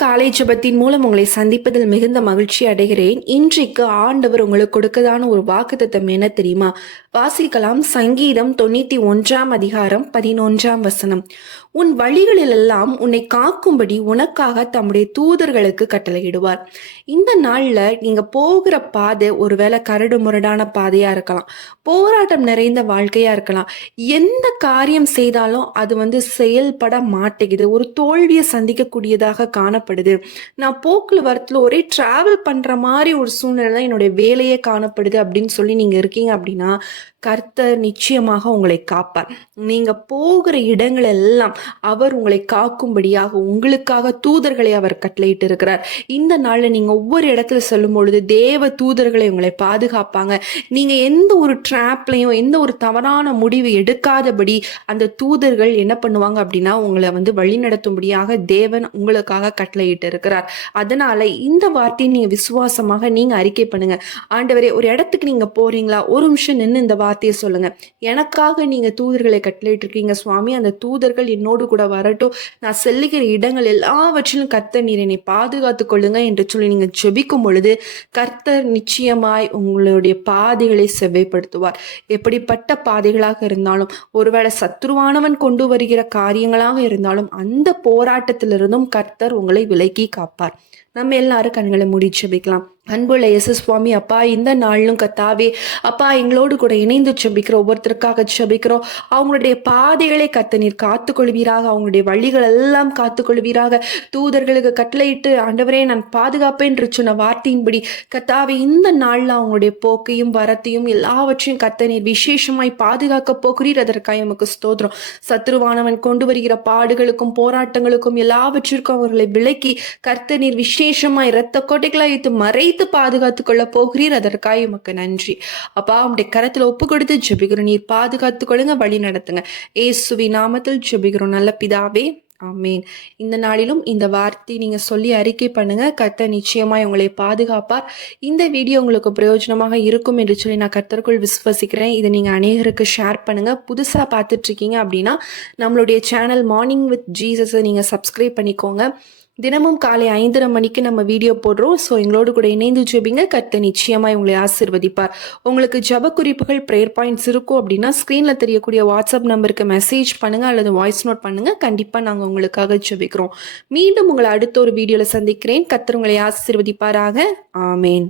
காலை ஜெபத்தின் மூலம் உங்களை சந்திப்பதில் மிகுந்த மகிழ்ச்சி அடைகிறேன். இன்றைக்கு ஆண்டவர் உங்களுக்கு கொடுக்கதான ஒரு வாக்குத்தத்தம் என்ன தெரியுமா? வாசிக்கலாம். சங்கீதம் 91 அதிகாரம் 11 உன் வழிகளிலெல்லாம் உன்னை காக்கும்படி உனக்காக தம்முடைய தூதர்களுக்கு கட்டளையிடுவார். இந்த நாள்ல நீங்க போகிற பாதை ஒருவேளை கரடு முரடான பாதையா இருக்கலாம், போராட்டம் நிறைந்த வாழ்க்கையா இருக்கலாம். எந்த காரியம் செய்தாலும் அது செயல்பட மாட்டேங்குது, ஒரு தோல்வியை சந்திக்கக்கூடியதாக காணப்படுது. நான் போக்குல வரத்துல ஒரே டிராவல் பண்ற மாதிரி ஒரு சூழ்நிலை தான் என்னுடைய வேலையே காணப்படுது அப்படின்னு சொல்லி நீங்க இருக்கீங்க அப்படின்னா, கர்த்தர் நிச்சயமாக உங்களை காப்பார். நீங்க போகிற இடங்கள் எல்லாம் அவர் உங்களை காக்கும்படியாக உங்களுக்காக தூதர்களை அவர் கட்டளையிட்டு இருக்கிறார். இந்த நாள்ல நீங்க ஒவ்வொரு இடத்துல செல்லும் பொழுது தேவ தூதர்களை உங்களை பாதுகாப்பாங்க. நீங்க எந்த ஒரு ட்ராப்லையும் எந்த ஒரு தவறான முடிவு எடுக்காதபடி அந்த தூதர்கள் என்ன பண்ணுவாங்க அப்படின்னா உங்களை வழி நடத்தும்படியாக தேவன் உங்களுக்காக கட்டளையிட்டு இருக்கிறார். அதனால இந்த வார்த்தையை நீங்க விசுவாசமாக நீங்க அறிக்கை பண்ணுங்க. ஆண்டவரே, ஒரு இடத்துக்கு நீங்க போறீங்களா, ஒரு நிமிஷம் நின்று இந்த வார்த்தையை சொல்லுங்க. எனக்காக நீங்க தூதர்களை கட்டளையிட்டு இருக்கீங்க சுவாமி, அந்த தூதர்கள் என்னோடு கூட வரட்டும், நான் செல்லுகிற இடங்கள் எல்லாவற்றிலும் கர்த்தர் நீர் என்னை பாதுகாத்துக் கொள்ளுங்க என்று சொல்லி நீங்க ஜெபிக்கும் பொழுது கர்த்தர் நிச்சயமாய் உங்களுடைய பாதைகளை செவ்வைப்படுத்துவார். எப்படிப்பட்ட பாதைகளாக இருந்தாலும், ஒருவேளை சத்துருவானவன் கொண்டு வருகிற காரியங்களாக இருந்தாலும் அந்த போராட்டத்திலிருந்தும் கர்த்தர் உங்களை விலக்கி காப்பார். நம்ம எல்லாரும் கண்களை மூடி ஜெபிக்கலாம். அன்புள்ள இயேசு சுவாமி, அப்பா, இந்த நாளிலும் கர்த்தாவே அப்பா, எங்களோடு கூட இணைந்து ஜெபிக்கிறோம், ஒவ்வொருத்தருக்காக ஜெபிக்கிறோம். அவங்களுடைய பாதைகளை கர்த்தர் நீர் காத்துக்கொள்வீராக, அவங்களுடைய வழிகள் எல்லாம் காத்துக்கொள்வீராக. தூதர்களுக்கு கட்டளையிட்டு ஆண்டவரே நான் பாதுகாப்பேன் என்று சொன்ன வார்த்தையின்படி கர்த்தாவே இந்த நாளில் அவங்களுடைய போக்கையும் வரத்தையும் எல்லாவற்றையும் கர்த்தர் நீர் விசேஷமாய் பாதுகாக்க போகிறீர். அதற்காக நமக்கு ஸ்தோத்திரம். சத்துருவானவன் கொண்டு வருகிற பாடுகளுக்கும் போராட்டங்களுக்கும் எல்லாவற்றிற்கும் அவர்களை விலக்கி கர்த்தர் நீர் விசேஷமாய் இரத்த கோட்டைகளாய் வைத்து மறைத்து பாதுகாத்துக் கொள்ள போகிறீர். அதற்காக உமக்கு நன்றி அப்பா. உங்களுடைய கரத்துல ஒப்பு கொடுத்து ஜெபிக்கிறோம். நீர் பாதுகாத்துக் கொள்ளுங்க, வழி நடத்துங்க. இயேசுவின் நாமத்தில் ஜெபிக்கிறோம் நல்ல பிதாவே, ஆமேன். இந்த நாளிலும் இந்த வார்த்தை நீங்க சொல்லி அறிக்கை பண்ணுங்க. கர்த்தர் நிச்சயமாய் உங்களை பாதுகாப்பார். இந்த வீடியோ உங்களுக்கு பிரயோஜனமாக இருக்கும் என்று சொல்லி நான் கர்த்தருக்குள் விசுவசிக்கிறேன். இதை நீங்க அநேகருக்கு ஷேர் பண்ணுங்க. புதுசா பார்த்துட்டு இருக்கீங்க அப்படின்னா நம்மளுடைய சேனல் மார்னிங் வித் ஜீசஸை நீங்க சப்ஸ்கிரைப் பண்ணிக்கோங்க. தினமும் காலை 5:30 மணிக்கு நம்ம வீடியோ போடுறோம். ஸோ எங்களோடு கூட இணைந்து ஜெபிங்க. கர்த்தர் நிச்சயமாய் உங்களை ஆசீர்வதிப்பார். உங்களுக்கு ஜெப குறிப்புகள், ப்ரேயர் பாயிண்ட்ஸ் இருக்கும் அப்படின்னா ஸ்க்ரீனில் தெரியக்கூடிய வாட்ஸ்அப் நம்பருக்கு மெசேஜ் பண்ணுங்க அல்லது வாய்ஸ் நோட் பண்ணுங்க. கண்டிப்பாக நாங்கள் உங்களுக்காக ஜெபிக்கிறோம். மீண்டும் உங்களை அடுத்த ஒரு வீடியோவில் சந்திக்கிறேன். கர்த்தர் உங்களை ஆசீர்வதிப்பாராக. ஆமேன்.